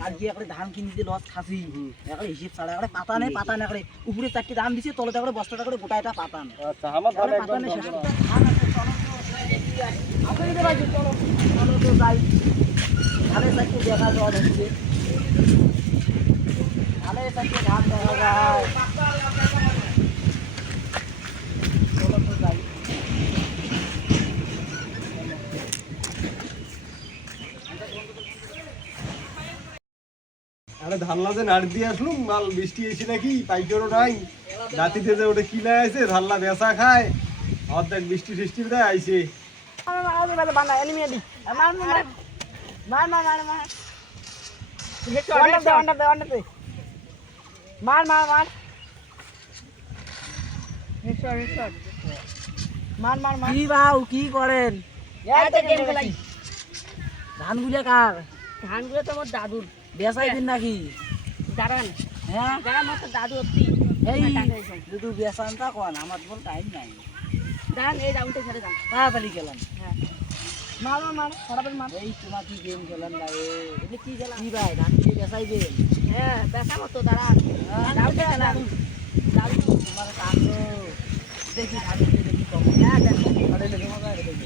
কালকে একটা ধান কিনতে লস খাসি একটা হিসাব ছাড়া একটা পাতা নেই একটা উপরে 4টি ধান দিছে তলে একটা বস্তাটা করে গোটা এটা পাতান আচ্ছা আমার ধান একদম ধান আছে চলো তো আপনি দিতে পারছেন চলো চলো তো যাই ধানের সাইডে দেখা যাওয়া হচ্ছে ধানের সাইডে ধান দেখা যায় চলো তো যাই আরে ধান লাজে নাড় দিয়ে আসলুম মাল বৃষ্টি এসে নাকি পাইকারও নাই রাতিতে যে ওটা কিনে আছে ধানলা বেচা খায় অর্ধেক বৃষ্টি সৃষ্টি দেয় আইছে কি করেন ধানগুলো কার ধানগুলো তো আমার দাদুর বেচাই দিন নাকি দাঁড়ান হ্যাঁ দাঁড়ান আমার তো দাদু অতি এই দুটো বেচানটা কোন আমার বল টাইম নাই দাঁড়ান এই রাউন্ডে ছেড়ে দাঁড়ান তাড়াতাড়ি গেলাম হ্যাঁ মার মার মার ফটাফট মার এই তোমার কি গেম খেলাম না এটা কি খেলা কি ভাই ধান কি বেচাই দেন হ্যাঁ বেসা মতো দাঁড়ান রাউন্ডে খেলাম দাদু তোমার কাকু দেখি ধান দেখি কম হ্যাঁ দেখো আরে দেখি মজা দেখি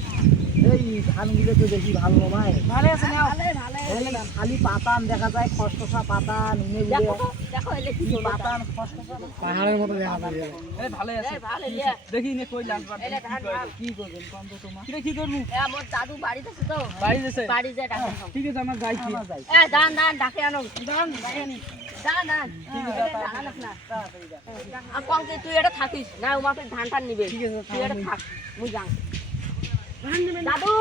এই ধানগুলো তো দেখি ভালো ভাই ভালো আছে না ভালো এই খালি পাতান দেখা যায় খসখসা পাতান নুনে দেখো গুলো দেখো এলে কি পাতান খসখসা পাহাড়ের মতো দেখা যায় এই ভালো আছে ভালো দেখি নে কই লাগবে এলে ধান ধান কি করবেন কোন তো তোমার কি করব আমার দাদু বাড়িতে আছে তো বাড়ি যাচ্ছে বাড়ি যায় ডাকে ঠিক আছে আমার যাই কি দান দান ডাকে আনো দান ডাকে আনি দান দান ঠিক আছে দান না আর কলকে তুই এটা থাকিস না ও মাকে ধান টান নিবে ঠিক আছে তুই এটা থাক মুই যাং দাদু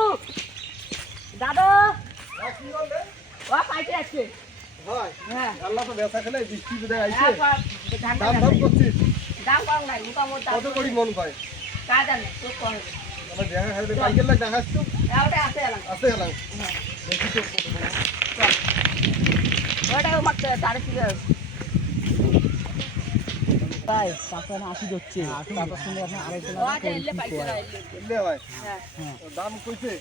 দাদু ও পাইতে আছে হয় হ্যাঁ আল্লাহ তো বেচা খেলে বৃষ্টি দেয় আইছে ধান দাম দাম করছিস দাম কম নাই মোটামুটি কত করি মন পায় কাজ জানি তো কম আমার দেখা খাইতে পাইকার লাগ দেখাস তো ওটা আছে এলাম আছে এলাম দেখি তো ওটা মাত্র 4.5 তাই পাতান 80 হচ্ছে তারপর শুনে আপনি আরেকজন ওটা এলে পাইছে না এলে হয় হ্যাঁ দাম কইছে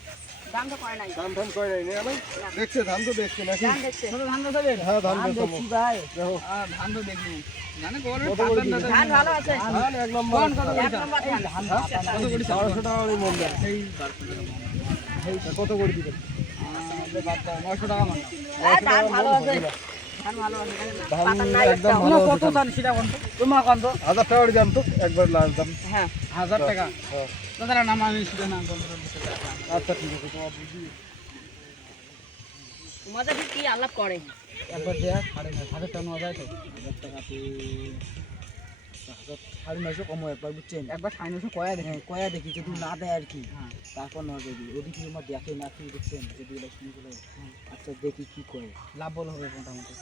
দাম তো করে নাই ধান ধান কয় নাই না ভাই দেখছে ধান তো দেখছে নাকি দাম দেখছে ধান তো দেবেন হ্যাঁ ধান ধান দেখছি দেখছি ভাই দেখো ধান তো দেখি জানে ধান ভালো আছে ধান এক নম্বর এক নম্বর ধান ধান কত করি 1200 টাকা করে মন দেয় সেই কত করে দিবেন 900 টাকা মান ধান ভালো আছে ধান ভালো আছে পাতা নাই একদম একটা ভালো কত ধান সেটা কোন তোমার কোন তো 1000 টাকা করে দাম তো একবার লাস্ট দাম হ্যাঁ 1000 টাকা হ্যাঁ দাদা নাম আমি সেটা নাম বলতে আচ্ছা ঠিক আছে তোমার বুঝি তোমাদের কি আলাপ করে একবার দেখ 1000 টাকা নেওয়া যায় তো 1000 টাকা তো 950 কম একবার বুঝছেন একবার 950 কয়া দেখি যদি না দেয় আর কি তারপর নেওয়া যাবে ওদিকে আমার দেখে না কি দেখছেন যদি ইলেকশন করে আচ্ছা দেখি কি করে লাভ বল হবে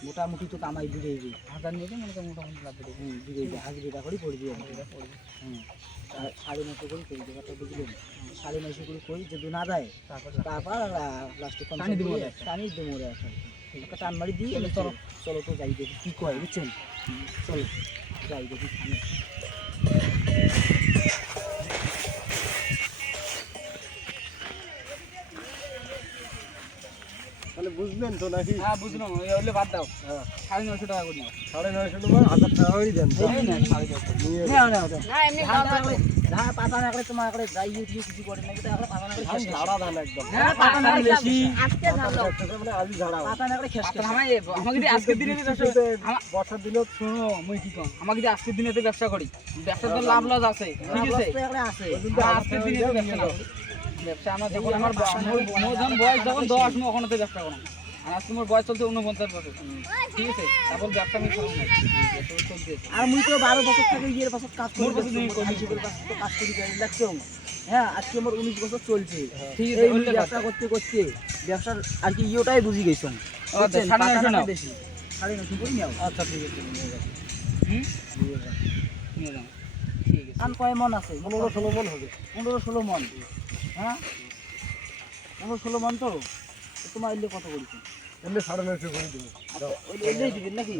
মোটামুটি তো কামাই দিবে 1000 নিয়ে মনে করেন মোটামুটি লাভ দিবে দিবে হাজিরা করে পড়ে দিবে হ্যাঁ 950 করে পড়ে দেবে বুঝলেন 950 করে করি যদি না দেয় তারপর লাস্টে টানি দিব মোরে একটা টান মারি দিই চলো চলো তো যাই দেখি কি কয় বুঝছেন চলো যাই দেখি তাহলে বুঝলেন তো নাকি হ্যাঁ বুঝলাম হলে বাদ দাও হ্যাঁ 950 টাকা করে 950 টাকা 1000 টাকা হই দেন নিয়ে না এমনি দাম ধান পাতা না করে তোমার করে যাই ইউটিউব কিছু করে নাকি তো এখন পাতা না করে ধান ঝাড়া ধান একদম হ্যাঁ পাতা না বেশি আজকে ধান দাও মানে আজ ঝাড়া পাতা না করে খেস আমাকে যদি আজকের দিনে বর্ষার দিনে শোনো মই কি কম আমাকে যদি আজকের দিনে ব্যবসা করি ব্যবসা তো লাভ লস আছে ঠিক আছে আছে আজকের দিনে ব্যবসা না ব্যবসা আমার যখন আমার যখন বয়স যখন 10 নয় ওখানে ব্যবসা করা আর আজকে আমার বয়স চলছে 49 বছর ঠিক আছে তারপর ব্যবসা আমি করব না চলছে আর মুই তো 12 বছর থেকে ইয়ের বছর কাজ করি বছর তুমি কাজ করি লাগছো হ্যাঁ আজকে আমার 19 বছর চলছে ঠিক এই আছে ব্যবসা করতে করতে ব্যবসার আর কি ইয়োটাই বুঝি গেছো আচ্ছা 950 নাও বেশি 950 করে নাও আচ্ছা ঠিক আছে নিয়ে যাও নিয়ে যাও ঠিক আছে আন কয় মন আছে 15-16 মন হবে 15-16 মন হ্যাঁ 15-16 মন তো তোমার এলে কত করেছো এমনি 950 করে দিব ওই এলেই দিবেন নাকি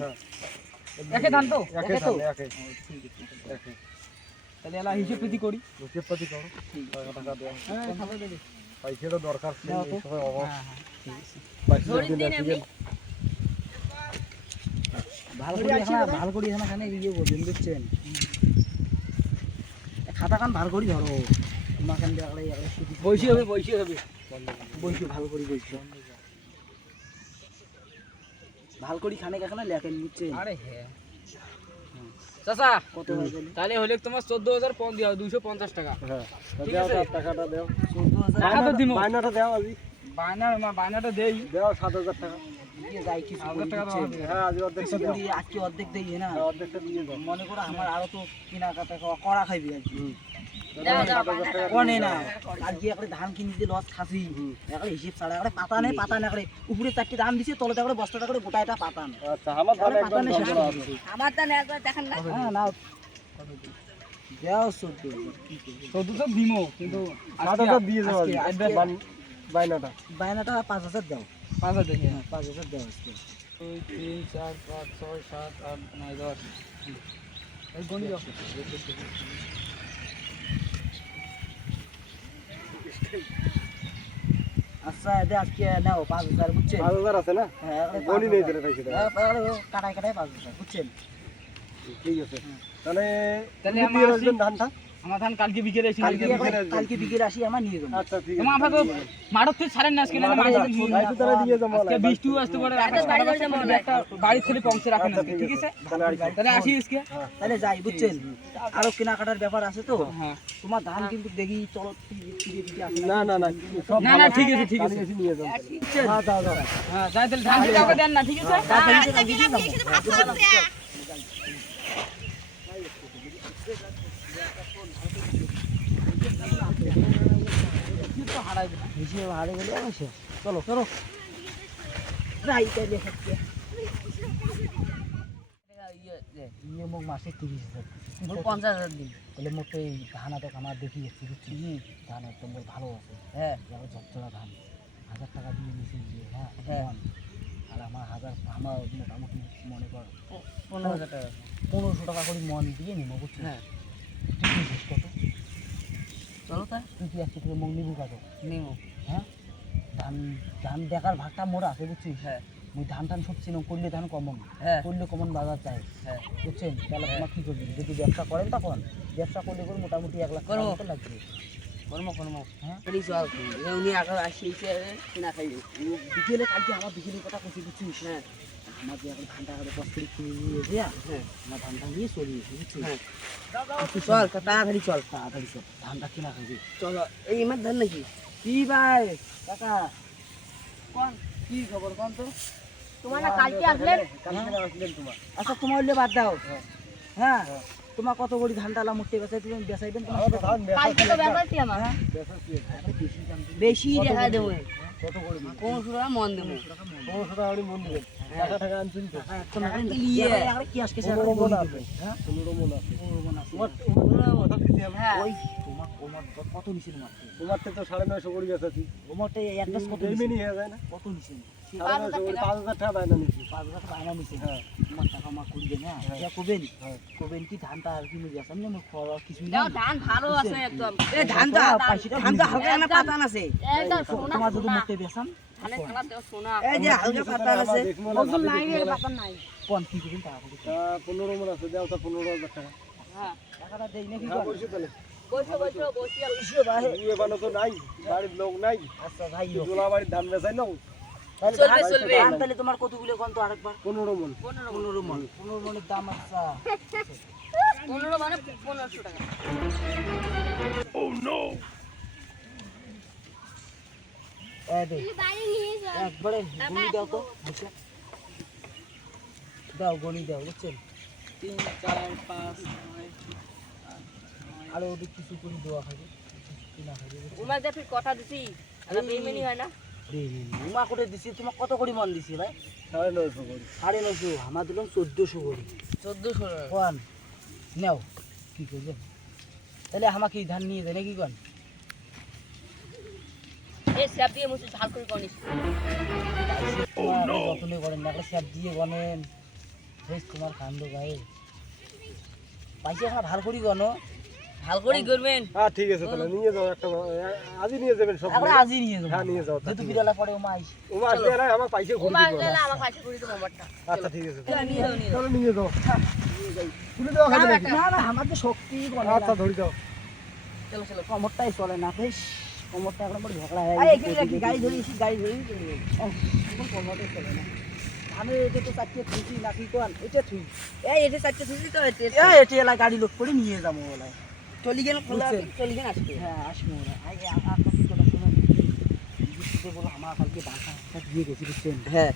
একে ধান তো একে তো একে ঠিক আছে একে তাহলে এলা হিসাব প্রতি করি হিসেবপাতি করো টাকা দেওয়া হ্যাঁ খাবার দেবে পয়সাটা দরকার ছিল দাও তো। এই সময় অভাব হ্যাঁ ঠিক আছে পয়সা ধরে দিন এমনি ভাল করি এখানে ইয়ে করবেন বুঝছেন খাতা কান ভাল করি ধরো তোমার কান বৈশি হবে বৈশি ভাল করি বইছো ভাল করি খানে কাখানে লেখেন বুঝছেন আরে হ্যাঁ চাচা কত হয়ে গেল তাহলে হলে তোমার 14,000 দিও 250 টাকা হ্যাঁ ঠিক দাও আছে। টাকাটা দাও 14,000 টাকা তো দিমু। বায়নাটা দাও আজি বায়নাটা দেই দাও 7,000 টাকা দিয়ে যাই কিছু 1,000 টাকা বুঝছেন? দেওয়া হ্যাঁ আজ অর্ধেকটা দাও আজকে অর্ধেক দেই না অর্ধেকটা দিয়ে দাও মনে করো আমার আরো তো কেনাকাটা করা খাইবি আর কি দাও, দাও, 7,000 টাকা কোনে না আজকে একটা ধান কিনে দিয়ে লস খাসি একটা হিসেব ছাড়া একটা পাতা নেই উপরে 4টি ধান দিছে তলে করে বস্তাটা করে গোটা এটা পাতা না আচ্ছা আমার ধান একদম পাতানে শেষ দরকার করে আছে। দিছে। আমার দান একবার দেখেন না হ্যাঁ না দেও 14,000 কি করবে 1400 দিমু কিন্তু 7,000 দিয়ে দাও আজকে- আজি। আজকে- বায়নাটা বায়নাটা 5,000 দাও 5000 দেখি হ্যাঁ 5,000 দাও আজকে 2 3 4 5 6 7 8 9 10 এই গনি যাও আচ্ছা এটা আজকে নাও 5,000 বুঝছেন 5,000 আছে না হ্যাঁ একটা গনি 5,000 নেই দিলে পয়সা দাও। কাটাই 5,000 বুঝছেন ঠিক আছে তাহলে তাহলে তুমি আমার দিয়ে আসি- আসবেন ধানটা আমার ধান কালকে বিকেলে এসে কালকে নিয়ে যাবো। বিকেলে আসবেন। কালকে বিকেলে আসি আমার নিয়ে যাবো আচ্ছা ঠিক তোমার আছে আপাতত মাঠত থেকে ছাড়েন না আজকে না মাঠে মাঠে দিয়ে- আইসু তারা দিয়ে যাবো আজকে বৃষ্টিও আসতে পারে আকাশ বাড়ি বাড়ি যাবো না। একটা বাড়ির থেকে পৌঁছে রাখেন আজকে ঠিক আছে তাহলে আসি আজকে তাহলে যাই বুঝছেন আরো কেনাকাটার ব্যাপার আছে তো হ্যাঁ তোমার ধান কিন্তু দেখি চলো ফিরে ফিরে আসে না না না সব না, ভালো না, আছে। ঠিক আছে, ঠিক আছে। কালকে এসে নিয়ে যাবো হ্যাঁ দাও দাও হ্যাঁ যাই তাহলে ধান দিয়ে কাউকে দেন না ঠিক আছে বেশি হারে গেলে অবশ্য চলো চলো যাই তাইলে সত্যি ইয়ে মোক মাসে 30,000 50,000 দিন তাহলে মোট এই ধান আদক আমার দেখি যাচ্ছি বুঝছি ধান একদম মোর ভালো আছে হ্যাঁ যাবো ঝরঝরা ধান 1,000 টাকা দিয়ে নিয়েছি যে হ্যাঁ হ্যাঁ। মন। আর আমার আমার মোটামুটি মনে কর 15,000 টাকা 1500 টাকা করে মন দিয়ে নিবো বুঝছি হ্যাঁ তুই নিছিস কত চলো তা তুই আজকে থেকে মন নিবু কত নিমু হ্যাঁ ধান ধান দেখার ভাগটা মোর আছে বুঝছিস হ্যাঁ মুই ধান টান সব চিনো করলে ধান কমন হ্যাঁ করলে কমন বাজার চাই হ্যাঁ বুঝছেন তাহলে তোমার কি করবেন যদি ব্যবসা করেন তখন ব্যবসা করলে করে মোটামুটি 1 লাখ টাকা করবো। মতো লাগবে কর্ম হ্যাঁ চল উনি আগে আসি কিনা খাইবে বিকেলে কালকে আমার বিকেলের কথা কইছি বুঝছিস হ্যাঁ আমার যে এখন ধানটা করে 10 করে কিনে নিয়ে যা হ্যাঁ আমার ধানটা নিয়ে চলে এসে বুঝছিস হ্যাঁ চল তাড়াতাড়ি চল তাড়াতাড়ি চল ধানটা কিনা খাবি চলো এই আমার ধান নাকি কি ভাই কাকা কোন কি খবর কোন তো তোমার না কালকে আসলেন কালকে আসলেন তোমার আচ্ছা তোমার হইলে বাদ দাও হ্যাঁ তোমার কত করে ধানটা আলা মুটে বেচাই তুমি বেচাইবেন তোমার আমার তো ধান কালকে তো ব্যাপারছি আমার বেচাচ্ছি বেশি দাম দিবে। বেশি দেখা দেবো কত করে কোন সুরা মন দেবো 1500 টাকা করে মন দিবেন টাকা আনছেন তো তোমার কালকে নিয়ে আরে কি আজকে 15 মন বলি আছে দিবে, হ্যাঁ 15 মন আছে 15 মণ আছে। তোমার কথা দিছি আমি হ্যাঁ ওই তোমার ওমর কত নিছিল মাত্র তোমার তো 950 করে বেচাচ্ছি ওমরটা অ্যাডভান্স কত এই নিছিল মিনি হয়ে যায় না কত নিছিল 950 করে 5,000 টাকা বায়না নিছি 5,000 টাকা নিছিল হ্যাঁ তোমার টাকা মা করি দে না যা কবেন হ্যাঁ। কবেন কি ধানটা আর কি নিয়ে আসেন না খাওয়া কিছু না দাও ধান ভালো আছে একদম এ ধানটা ধানটা হালকা না পাতা আছে একদম সোনা তোমার যদি সোনা মুটে বেচান ধানের কালা দেও সোনা এই যে হালকা পাতা আছে নতুন নাই রে পাতা নাই কোন কি করবেন টাকা কত 15 মন আছে দাও তো 15,000 টাকা হ্যাঁ টাকাটা দেই নাকি হ্যাঁ বলছি তাহলে বসি আর দুয়ে বানো তো নাই বাড়ির লোক নাই আচ্ছা ভাই জোলা বাড়ির ধান বেচাই নাও চলবে চলবে ধান তাহলে তোমার কতগুলো কোন তো আরেকবার 15 মন 15 মণ 15 মণের দাম আচ্ছা 15 মানে 1500 টাকা দে একবারে গনি দাও তো বুঝছেন দাও গনি দাও বুঝছেন 3 4 5 আর ওদের কিছু করে দেওয়া খাবে কিনা খাবে উমা যে ফির কথা দিছি আর বেইমানি হয় না উমা করে দিছি তোমার কত করে মন দিছি ভাই 950 করে 950 আমার দিলাম 1400 করে 1400 টাকা কোন নাও কি করবে তাহলে আমাকে ধান নিয়ে দেয় নাকি কোন এই স্যাপ দিয়ে মুছে ঝাল করে কনিস যতনে করেন না স্যাপ দিয়ে গনেন বেশ তোমার কান্দ গায়ে পাইছে এখন ভাল করি গনো ভালো করে করবেন। হ্যাঁ ঠিক আছে তাহলে নিয়ে যাও একটা আজই নিয়ে যাবেন সব এখন মিলে। আজই নিয়ে যাবো হ্যাঁ নিয়ে যাও যেহেতু বিড়ালা পরে ও মাইস ও মাছ দিয়ে না আমার পয়সা ও ঘুরে মাছ দিবো দিলে আমার কাছে করে দেবো মোবাইলটা। আচ্ছা ঠিক আছে নিয়ে যাও, নিয়ে যাও। চলো নিয়ে যাও তুলে দেওয়া খাবে নাকি না না আমার তো শক্তি বলে আচ্ছা ধরে দাও চলো চলো। কমরটাই চলে না বেশ কমরটা এখন বড় ঝগড়া হয়ে গেছে গাড়ি ধরেছি এখন কমরটাই চলে না আমি এটা তো চারটে থুইছি নাকি কোন এটা থুই এই এটা চারটে সুজি তো এটা এলা গাড়ি লোক করে নিয়ে যাবো ওলাই চলি গেল খোলা বুঝছেন? চলি গেল আসবে। হ্যাঁ আসবো ওরা আপনার কি কথা শুনুন বৃষ্টিতে বলো আমার কালকে বাসা একটা দিয়ে গেছি বুঝছেন হ্যাঁ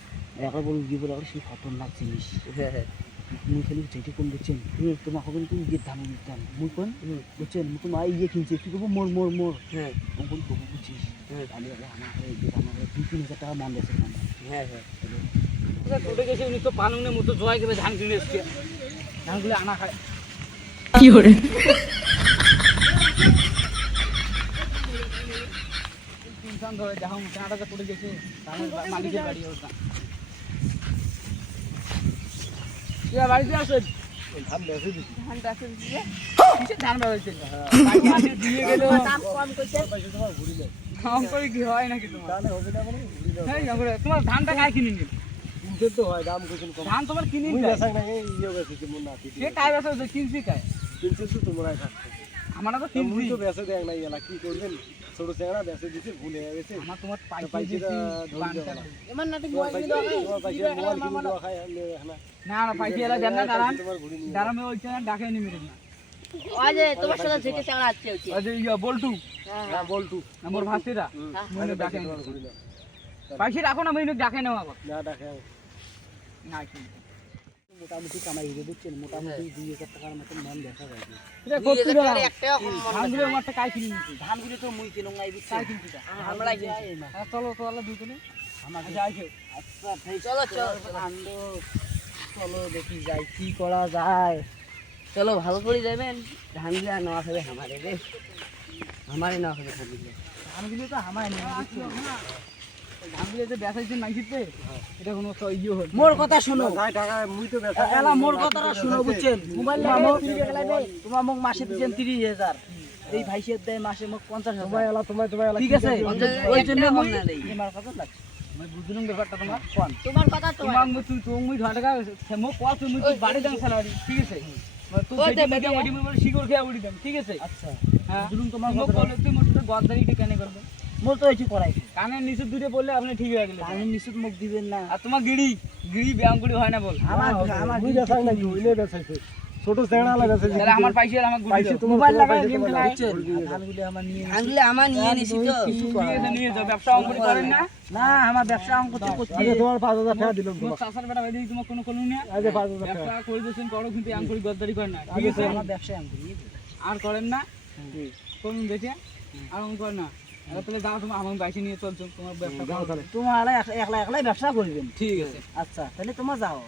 একবার বলো দিয়ে বলে সেই খতরনাক জিনিস হ্যাঁ হ্যাঁ। মুই খালি যেটি কোন বুঝছেন তোমার কখন কিন্তু ইয়ে দাম দিতাম মুই কোন বুঝছেন মুই তোমার ইয়ে কিনছে কি করবো মোর মোর মোর হ্যাঁ কোন করবো বুঝছিস হ্যাঁ। তাহলে আমার আমার 2-3 হাজার টাকা মান দিয়েছে হ্যাঁ হ্যাঁ। টোটে গেছে উনি তো পানুনের মতো জয় করে ধান কিনে এসছে ধানগুলো আনা খায় ইনসান ধরে যাও মোটাটা টোটে গেছে মালিকের বাড়ি ওটা বাড়িতে আসেন ধান বেশি দিচ্ছি ধানটা আছে দিয়ে কিসের ধান ব্যবহার বাড়ি আসে দিয়ে গেল দাম কম করছে। তোমার ঘুরে যায় কম করে কি হয় নাকি তোমার তাহলে হবে না বলে ঘুরে যাও হ্যাঁ করে তোমার ধানটা গায়ে কিনে নিন কিনতে তো হয় দাম কইছেন কম ধান তোমার কিনে মুই নিন বেচাই না এই ইয়ে বেচেছি মোর নাতি সে কায় বেসা হচ্ছে কিনছি কায় কিনতে তো তোমরাই থাকছো আমার তো মুই কিনছি তো বেচে দেখ নাই এলা কি করবেন ছোট চেংড়া বেচে দিছে ভুলে গেছে আমার তোমার পাইছি পাইছি ধরে দিছি দেবো না। এমন নাটক তোমার মোবাইল পাইছি কিনে দাও। তোমার পাইছি মোবাইল কিনে দেওয়া খাই না না না পাইছি এলা দেন না দাঁড়ান তোমার ঘুরে নিয়ে দাঁড়ান ওই চেনা ডাকে নি মেরে না ওই যে তোমার সাথে থেকে চাংড়া আছে ওই ওই যে ইয়া বল্টু হ্যাঁ বলটু আমার ভাসিরা মনে ডাকে নি তোমার ঘুরে না পাইছি রাখো না মইনে ডাকে নাও আবার না ডাকে না কি মোটামুটি কামাই হবে বুঝছেন মোটামুটি 2,000 টাকার মতন মান দেখা যায় এটা করতে দাও একটা কম ধানগুলো আমারটা কাই কিনে নিছি ধানগুলো তো মুই কিনো নাই বুঝছেন কাই কিনছি তা আমরা চলো তো আল্লাহ দুজনে আমার যাইছো আচ্ছা ঠিক চলো, চলো, আনন্দ চলো দেখি যাই কি করা যায় চলো ভালো করে যাবেন ধানগুলো নেওয়া হবে আমারে রে আমারে নেওয়া হবে ধানগুলো ধানগুলো তো আমার নেই ধানগুলো যে বেচাইছেন নাইছিতে এটা কোনো তো ইয়ে হল মোর কথা শোনো যাই টাকা মুই তো বেচা এলা মোর কথাটা শুনো বুঝছেন মোবাইল তোমার মোক মাসে দিচ্ছেন 30,000 এই ভাইসের দেয় মাসে মোক 50,000 তোমায় এলা তোমায় এলা ঠিক আছে ওই জন্য তোমার কথা লাগছে মই বুঝলুম ব্যাপারটা তোমার কোন তোমার কথা তো তোমাক মই তুই ধর টাকা মোক কল তুমি বাড়ি দাম স্যালারি ঠিক আছে তুই ওই সেটা দে, মেডিয়াম ওডি মই শিকড় খেয়া উড়ি দাম ঠিক আছে আচ্ছা হ্যাঁ বুঝলুম তোমার তোমার কথা বলে তুই মোর তো গদ্দারিটা কেন করবে মোর তো এটি করাই কানের নিচে দূরে বললে আপনি ঠিক হয়ে গেলেন কানের নিচুত মুখ দিবেন না আর তোমার গিড়ি ব্যায়াম করে হয় না বল আমার মুই বেচাই না ওইলে বেচাইছে ছোট চেংড়া আলা বেচাইছে তাহলে আমার পাইছে আর আমার গুড়ি পাইছি দাও। তোমার মোবাইল লাগাই পাইছে গেম তোমার খেলা দাও। বুঝছেন ধানগুলো আমার নিয়ে ধানগুলো আমার নিয়ে নিছি তো নিয়ে যাও ব্যবসা অঙ্ক করেন না না আমার ব্যবসা অঙ্ক তো করছি আগে তোমার 5,000 টাকা দিলাম তোমার তোমার চাষার বেটা বেদি তোমার কোনো কোনো না আগে 5,000 টাকা ব্যবসা করে দিয়েছেন করো কিন্তু আম করে গদ্দারি করেন না ঠিক আগে আছে আমার ব্যবসা অঙ্ক নিয়ে আর করেন না করুন দেখে আর অঙ্ক করেন না এবার তাহলে যাও তুমি আমার বাইকে নিয়ে চলছো তোমার ব্যবসা করো তাহলে তোমার একলা একলাই ব্যবসা করবেন ঠিক আছে আচ্ছা তাহলে তোমার যাও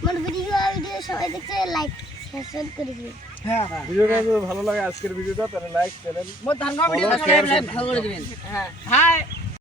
আমার ভিডিও সবাই দেখছে লাইক সাবস্ক্রাইব করে দিন হ্যাঁ ভিডিওটা যদি ভালো লাগে আজকের ভিডিওটা তাহলে লাইক চ্যানেল মোর ধান ভালো করে দিবেন হ্যাঁ হাই